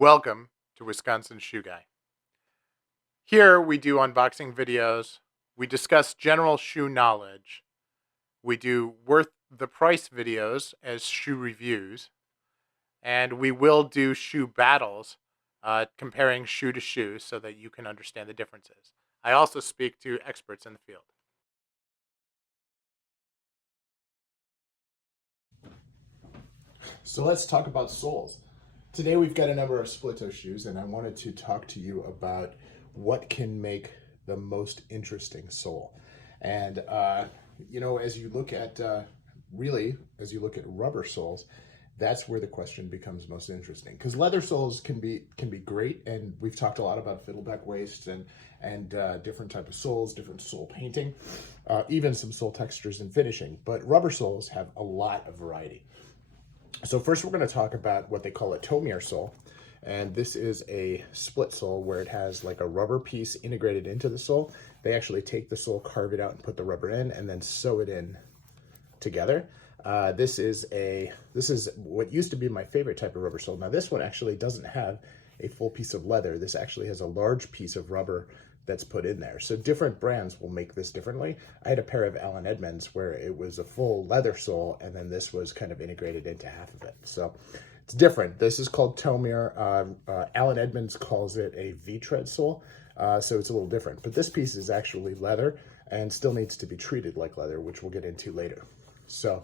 Welcome to Wisconsin Shoe Guy. Here we do unboxing videos, we discuss general shoe knowledge, we do worth the price videos as shoe reviews, and we will do shoe battles, comparing shoe to shoe so that you can understand the differences. I also speak to experts in the field. So let's talk about soles. Today we've got a number of split-toe shoes, and I wanted to talk to you about what can make the most interesting sole. And as you look at rubber soles, that's where the question becomes most interesting. Because leather soles can be great, and we've talked a lot about fiddleback waists and different type of soles, different sole painting, even some sole textures and finishing. But rubber soles have a lot of variety. So first we're going to talk about what they call a Tapered sole, and this is a split sole where it has like a rubber piece integrated into the sole. They actually take the sole, carve it out, and put the rubber in, and then sew it in together. This is what used to be my favorite type of rubber sole. Now this one actually doesn't have a full piece of leather. This actually has a large piece of rubber that's put in there. So different brands will make this differently. I had a pair of Alden Edmonds where it was a full leather sole, and then this was kind of integrated into half of it. So it's different. This is called Tapered. Alden Edmonds calls it a V-tread sole, so it's a little different. But this piece is actually leather and still needs to be treated like leather, which we'll get into later. So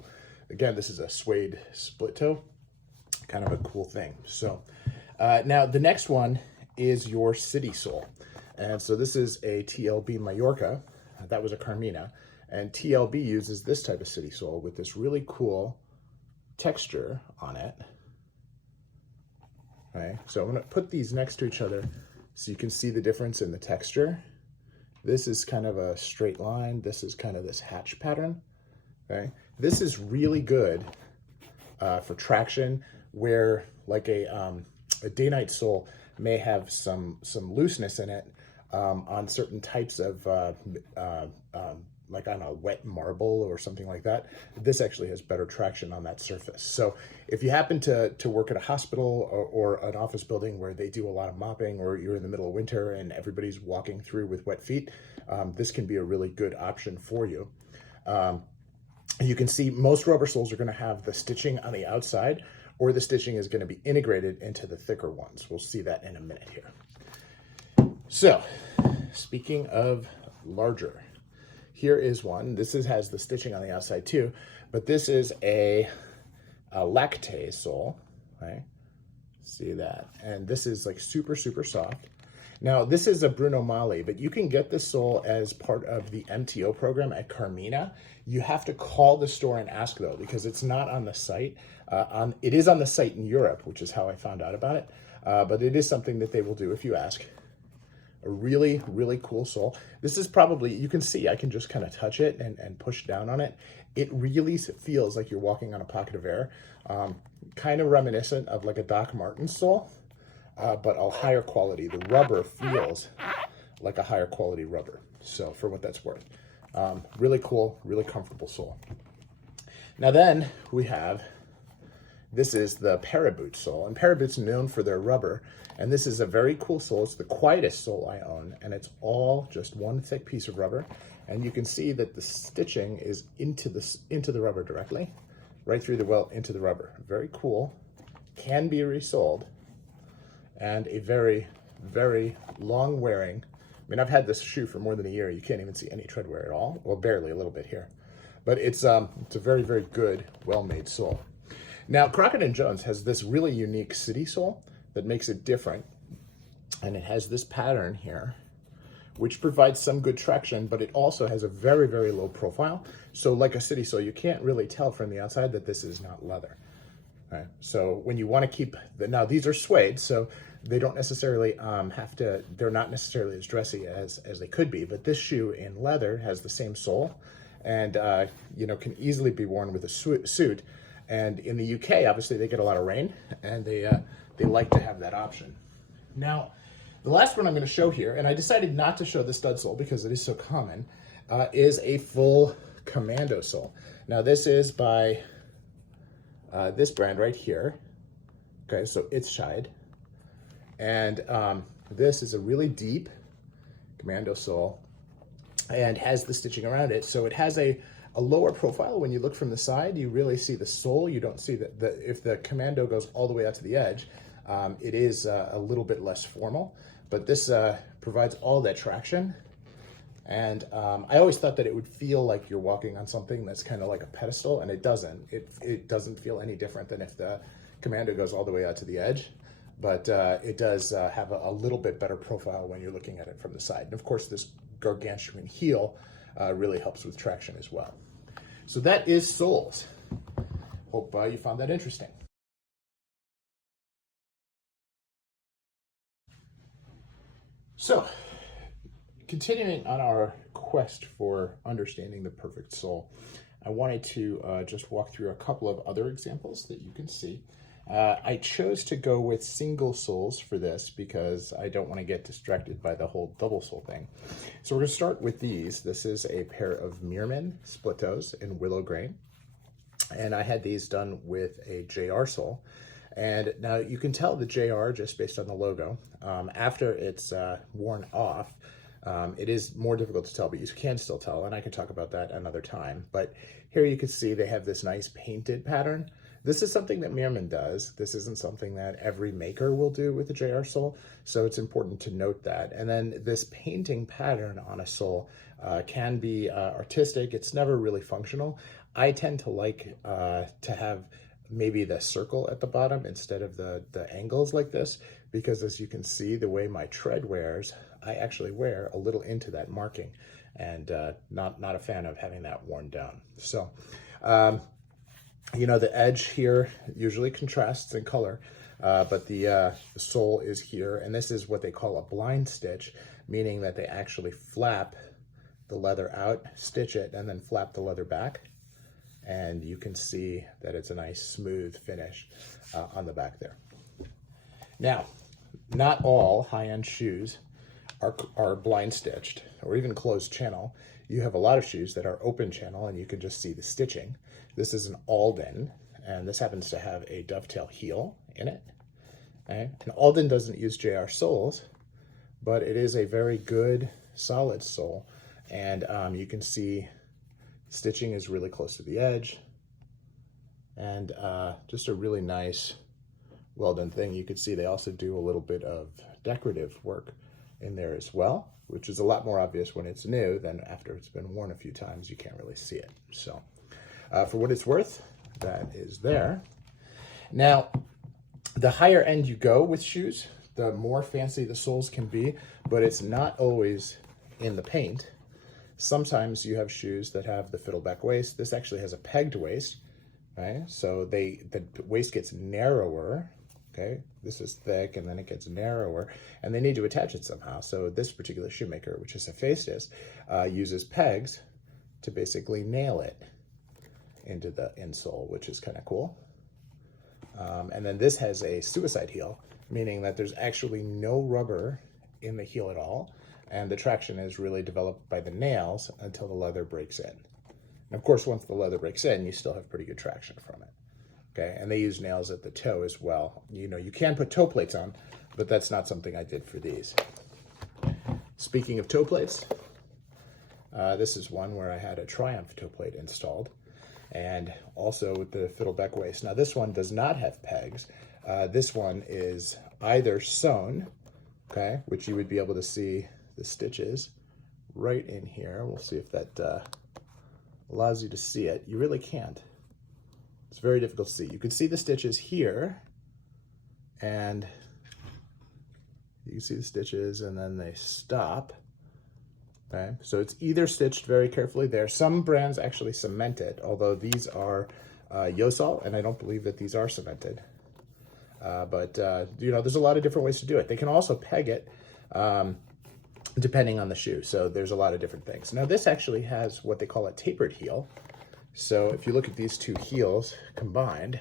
again, this is a suede split toe, kind of a cool thing. So now the next one is your city sole. And so this is a TLB Mallorca. That was a Carmina. And TLB uses this type of city sole with this really cool texture on it. Okay, so I'm going to put these next to each other so you can see the difference in the texture. This is kind of a straight line. This is kind of this hatch pattern. Okay, this is really good for traction, where like a day-night sole may have some looseness in it on certain types of like on a wet marble or something like that. This actually has better traction on that surface. So if you happen to work at a hospital or an office building where they do a lot of mopping, or you're in the middle of winter and everybody's walking through with wet feet, this can be a really good option for you. You can see most rubber soles are going to have the stitching on the outside, or the stitching is going to be integrated into the thicker ones. We'll see that in a minute here. So, speaking of larger, here is one. This has the stitching on the outside too, but this is a Lactase Sole. Right? See that? And this is like super, super soft. Now, this is a Bruno Magli, but you can get this sole as part of the MTO program at Carmina. You have to call the store and ask, though, because it's not on the site. It is on the site in Europe, which is how I found out about it, but it is something that they will do if you ask. A really, really cool sole. This is probably, you can see, I can just kind of touch it and push down on it. It really feels like you're walking on a pocket of air, kind of reminiscent of like a Doc Martens sole. But a higher quality. The rubber feels like a higher quality rubber. So for what that's worth. Really cool, really comfortable sole. Now then we have, this is the Paraboot Sole. And Paraboot's known for their rubber. And this is a very cool sole. It's the quietest sole I own. And it's all just one thick piece of rubber. And you can see that the stitching is into the rubber directly. Right through the welt into the rubber. Very cool. Can be resoled. And a very, very long wearing. I mean, I've had this shoe for more than a year. You can't even see any tread wear at all. Well, barely, a little bit here. But it's a very, very good, well-made sole. Now, Crockett and Jones has this really unique city sole that makes it different. And it has this pattern here, which provides some good traction, but it also has a very, very low profile. So like a city sole, you can't really tell from the outside that this is not leather. Right. So when you want to keep now these are suede, so they don't necessarily they're not necessarily as dressy as they could be, but this shoe in leather has the same sole and can easily be worn with a suit. And in the UK, obviously they get a lot of rain, and they like to have that option. Now, the last one I'm going to show here, and I decided not to show the stud sole because it is so common, is a full Commando sole. Now this is by this brand right here. Okay, so it's shide. And this is a really deep Commando sole and has the stitching around it. So it has a lower profile. When you look from the side, you really see the sole. You don't see if the Commando goes all the way out to the edge, it is a little bit less formal, but this provides all that traction. And I always thought that it would feel like you're walking on something that's kind of like a pedestal, and it doesn't. It doesn't feel any different than if the Commando goes all the way out to the edge, but it does have a little bit better profile when you're looking at it from the side. And of course, this gargantuan heel really helps with traction as well. So that is soles. Hope you found that interesting. So, continuing on our quest for understanding the perfect sole, I wanted to just walk through a couple of other examples that you can see. I chose to go with single soles for this because I don't want to get distracted by the whole double sole thing. So we're going to start with these. This is a pair of Meermin split toes in willow grain. And I had these done with a JR sole. And now you can tell the JR just based on the logo. After it's worn off, it is more difficult to tell, but you can still tell, and I can talk about that another time. But here you can see they have this nice painted pattern. This is something that Meermin does. This isn't something that every maker will do with the JR sole, so it's important to note that. And then this painting pattern on a sole can be artistic. It's never really functional. I tend to like to have maybe the circle at the bottom instead of the angles like this, because as you can see, the way my tread wears, I actually wear a little into that marking, and not a fan of having that worn down. So, you know, the edge here usually contrasts in color, but the sole is here, and this is what they call a blind stitch, meaning that they actually flap the leather out, stitch it, and then flap the leather back. And you can see that it's a nice smooth finish on the back there. Now, not all high-end shoes are blind stitched or even closed channel. You have a lot of shoes that are open channel and you can just see the stitching. This is an Alden, and this happens to have a dovetail heel in it. Okay? And Alden doesn't use JR soles, but it is a very good solid sole, and you can see stitching is really close to the edge, and just a really nice, well done thing. You can see they also do a little bit of decorative work in there as well, which is a lot more obvious when it's new than after it's been worn a few times. You can't really see it. So for what it's worth, that is there. Now, the higher end you go with shoes, the more fancy the soles can be, but it's not always in the paint. Sometimes you have shoes that have the fiddleback waist. This actually has a pegged waist, right? So the waist gets narrower, okay? This is thick, and then it gets narrower, and they need to attach it somehow. So this particular shoemaker, which is Hephaestus, uses pegs to basically nail it into the insole, which is kind of cool. And then this has a suicide heel, meaning that there's actually no rubber in the heel at all, and the traction is really developed by the nails until the leather breaks in. And of course, once the leather breaks in, you still have pretty good traction from it. Okay, and they use nails at the toe as well. You know, you can put toe plates on, but that's not something I did for these. Speaking of toe plates, this is one where I had a Triumph toe plate installed, and also with the fiddleback waist. Now this one does not have pegs. This one is either sewn, okay, which you would be able to see the stitches right in here. We'll see if that allows you to see it. You really can't. It's very difficult to see. You can see the stitches here, and you can see the stitches, and then they stop. Okay, so it's either stitched very carefully there. Some brands actually cement it, although these are Yosol, and I don't believe that these are cemented. But you know, there's a lot of different ways to do it. They can also peg it, depending on the shoe. So there's a lot of different things. Now this actually has what they call a tapered heel. So if you look at these two heels combined,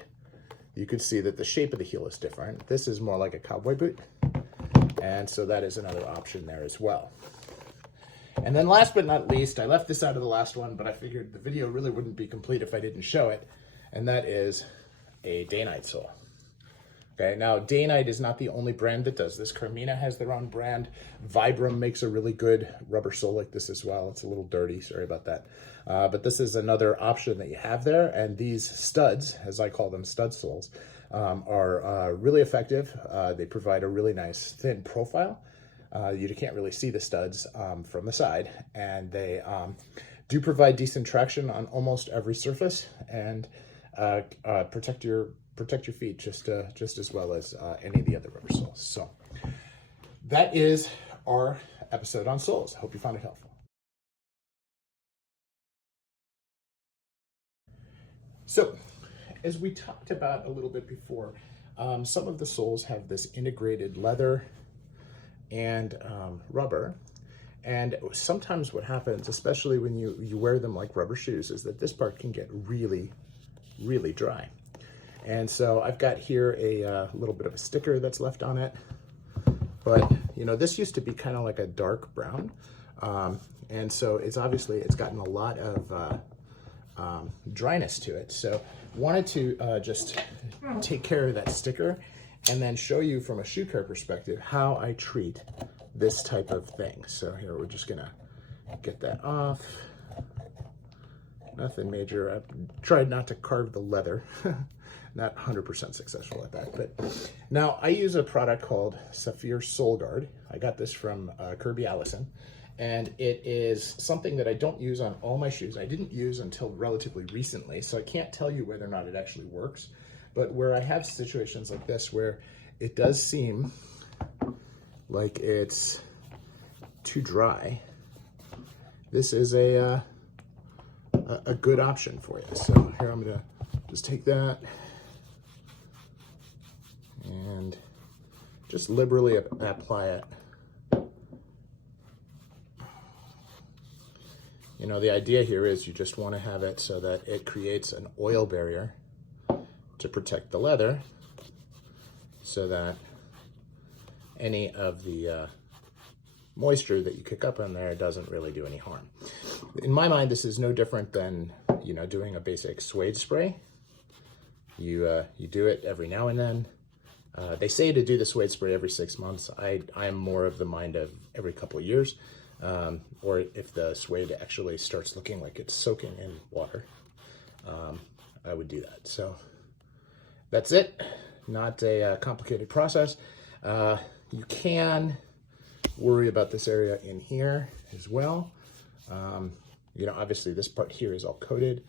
you can see that the shape of the heel is different. This is more like a cowboy boot. And so that is another option there as well. And then last but not least, I left this out of the last one, but I figured the video really wouldn't be complete if I didn't show it. And that is a day-night sole. Okay, now Dainite is not the only brand that does this. Carmina has their own brand. Vibram makes a really good rubber sole like this as well. It's a little dirty, sorry about that. But this is another option that you have there. And these studs, as I call them, stud soles, are really effective. They provide a really nice thin profile. You can't really see the studs from the side. And they do provide decent traction on almost every surface and protect your feet just as well as any of the other rubber soles. So that is our episode on soles. Hope you found it helpful. So as we talked about a little bit before, some of the soles have this integrated leather and rubber. And sometimes what happens, especially when you wear them like rubber shoes, is that this part can get really, really dry. And so I've got here a little bit of a sticker that's left on it. But, you know, this used to be kind of like a dark brown. And so it's gotten a lot of dryness to it. So wanted to just take care of that sticker and then show you from a shoe care perspective how I treat this type of thing. So here we're just gonna get that off. Nothing major. I've tried not to carve the leather. Not 100% successful at that. But now I use a product called Saphir Sole Guard. I got this from Kirby Allison. And it is something that I don't use on all my shoes. I didn't use until relatively recently, so I can't tell you whether or not it actually works. But where I have situations like this where it does seem like it's too dry, this is a good option for you. So here I'm gonna just take that and just liberally apply it. You know, the idea here is you just want to have it so that it creates an oil barrier to protect the leather so that any of the moisture that you kick up in there doesn't really do any harm. In my mind, this is no different than, you know, doing a basic suede spray. You do it every now and then. They say to do the suede spray every 6 months. I am more of the mind of every couple of years. Or if the suede actually starts looking like it's soaking in water, I would do that. So that's it. Not a complicated process. You can worry about this area in here as well. You know, obviously this part here is all coated,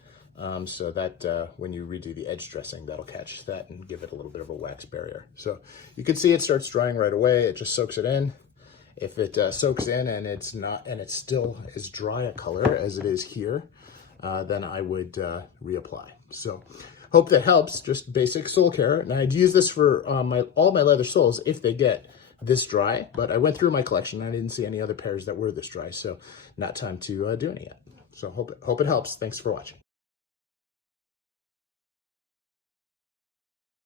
so that when you redo the edge dressing, that'll catch that and give it a little bit of a wax barrier. So you can see it starts drying right away. It just soaks it in. If it soaks in and it's still as dry a color as it is here, then I would reapply. So hope that helps. Just basic sole care. And I'd use this for all my leather soles if they get this dry. But I went through my collection and I didn't see any other pairs that were this dry. So not time to do any yet. So hope it helps. Thanks for watching.